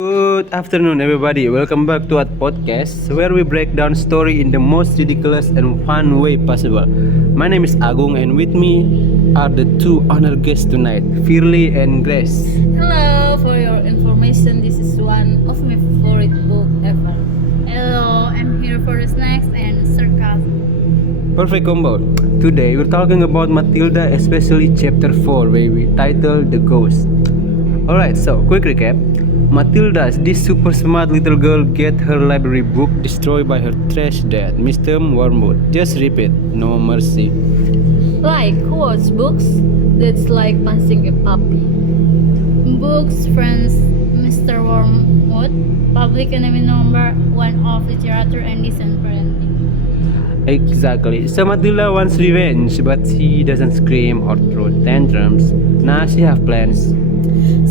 Good afternoon, everybody. Welcome back to our podcast where we break down story in the most ridiculous and fun way possible. My name is Agung, and with me are the two honored guests tonight, Firly and Grace. Hello, for your information, this is one of my favorite book ever. Hello, I'm here for the snacks and sarcasm. Perfect combo. Today we're talking about Matilda, especially chapter 4, where we titled The Ghost. Alright, so quick recap. Matilda, this super smart little girl, get her library book destroyed by her trash dad, Mr. Wormwood. Just repeat, no mercy. Like, who wants books? That's like punching a puppy. Books, friends, Mr. Wormwood, public enemy number one of literature and decent parenting. Exactly. So Matilda wants revenge, but she doesn't scream or throw tantrums. Now she have plans.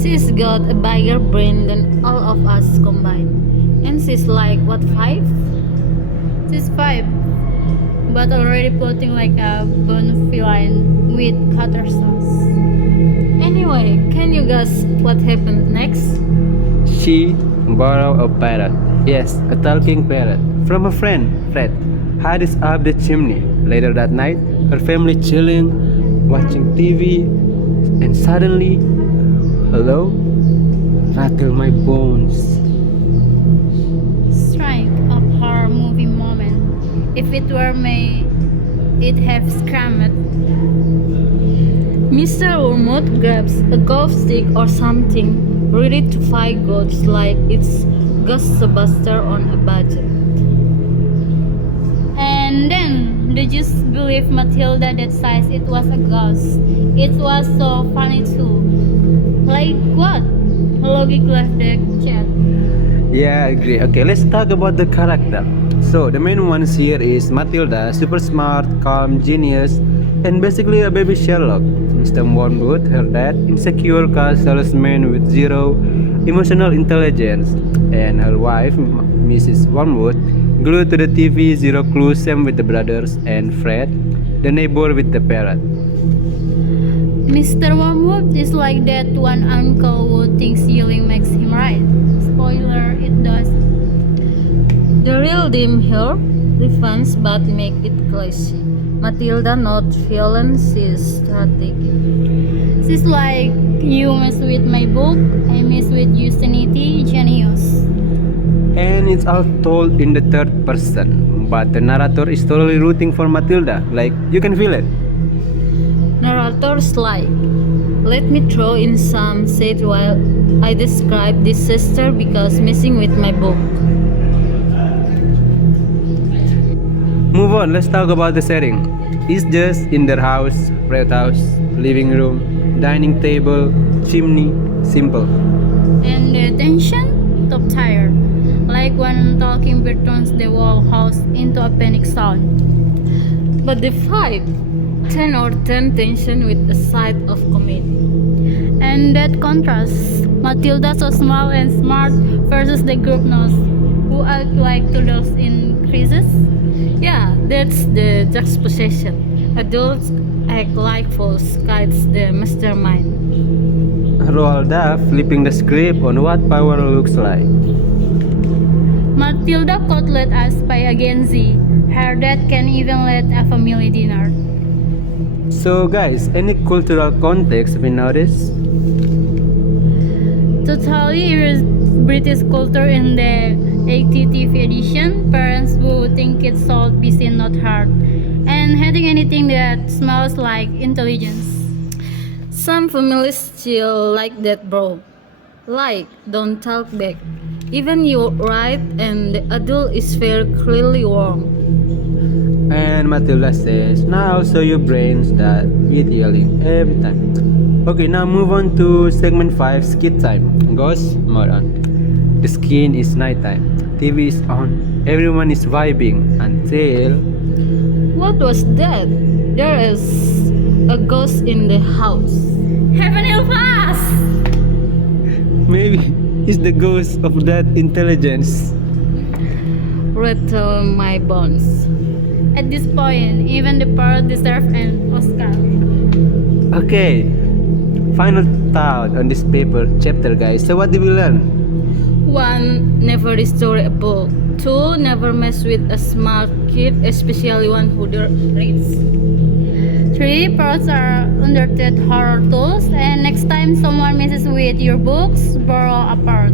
She's got a bigger brain than all of us combined. And she's like, what, 5? She's 5, but already plotting like a bone villain with cutter sauce. Anyway, can you guess what happened next? She borrowed a parrot. Yes, a talking parrot from a friend, Fred. Hid it up the chimney. Later that night, her family chilling, watching TV, and suddenly, hello? Rattle my bones. Strike a horror movie moment. If it were me, it have screamed. Mr. Wormwood grabs a golf stick or something, ready to fight ghosts like it's Ghostbuster on a budget. And then they just believe Matilda that size it was a ghost. It was so funny too. Like what? Logic left the chat. Yeah, I agree. Okay, let's talk about the character. So, the main ones here is Matilda, super smart, calm, genius, and basically a baby Sherlock. Mr. Wormwood, her dad, insecure car salesman with zero emotional intelligence. And her wife, Mrs. Wormwood, glued to the TV, zero clue, same with the brothers. And Fred, the neighbor with the parrot. Mr. Wormwood is like that one uncle who thinks yelling makes him right. Spoiler, it does. The real dim here, defense but make it classy. Matilda not violent, she's strategic. She's like, you mess with my book, I mess with you sanity, genius. And it's all told in the third person. But the narrator is totally rooting for Matilda. Like, you can feel it. Narrator's like, let me throw in some shade while I describe this sister because messing with my book. Move on, let's talk about the setting. It's just in their house, red house, living room, dining table, chimney, simple. And the tension, top tier. Like when talking bird turns the whole house into a panic sound. But the vibe, 10 or 10 tension with a side of comedy. And that contrast, Matilda so small and smart versus the group nose, who act like turtles in creases. Yeah, that's the juxtaposition. Adults act like fools, kites the mastermind. Roald Dahl flipping the script on what power looks like. Matilda could let us spy against Z. Her dad can even let a family dinner. So guys, any cultural context we notice? Totally British culture in the 80th edition. Parents who think kids should be seen, not heard. And hating anything that smells like intelligence. Some families still like that, bro. Like, don't talk back. Even you right and the adult is very clearly wrong. And Matilda says, now I'll show you brains that with yelling every time. Okay, now move on to segment 5, skit time. Ghost mode on. The skin is nighttime. TV is on. Everyone is vibing until... What was that? There is a ghost in the house. Heaven help us! Maybe it's the ghost of that intelligence. Rattle my bones. At this point, even the parrot deserves an Oscar. Okay, final thought on this paper chapter, guys. So what did we learn? 1. Never destroy a book. 2. Never mess with a smart kid, especially one who reads. 3. Pros are underrated horror tools, and next time someone messes with your books, borrow a part.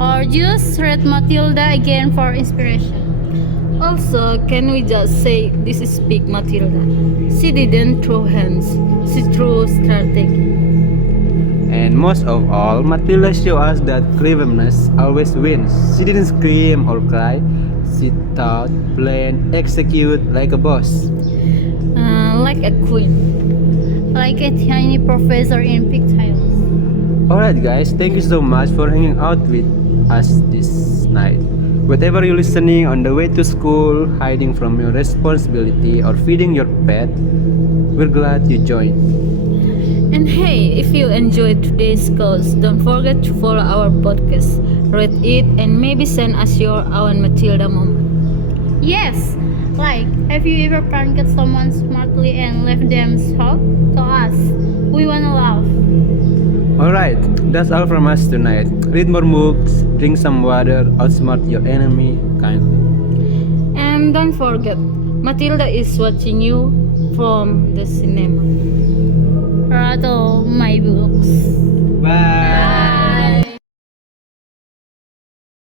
Or just read Matilda again for inspiration. Also, can we just say this is Big Matilda? She didn't throw hands, she threw strategy. And most of all, Matilda showed us that cleverness always wins. She didn't scream or cry. She thought, planned, execute like a boss. Like a queen. Like a tiny professor in pigtails. Alright guys, thank you so much for hanging out with us this night. Whatever you're listening on the way to school, hiding from your responsibility, or feeding your pet, we're glad you joined. And hey, if you enjoyed today's course, don't forget to follow our podcast, rate it, and maybe send us your own Matilda moment. Yes, like, have you ever pranked someone smartly and left them shocked? To us, we wanna laugh. Alright, that's all from us tonight. Read more books, drink some water, outsmart your enemy kindly. And don't forget, Matilda is watching you from the cinema. Rattle my books. Bye!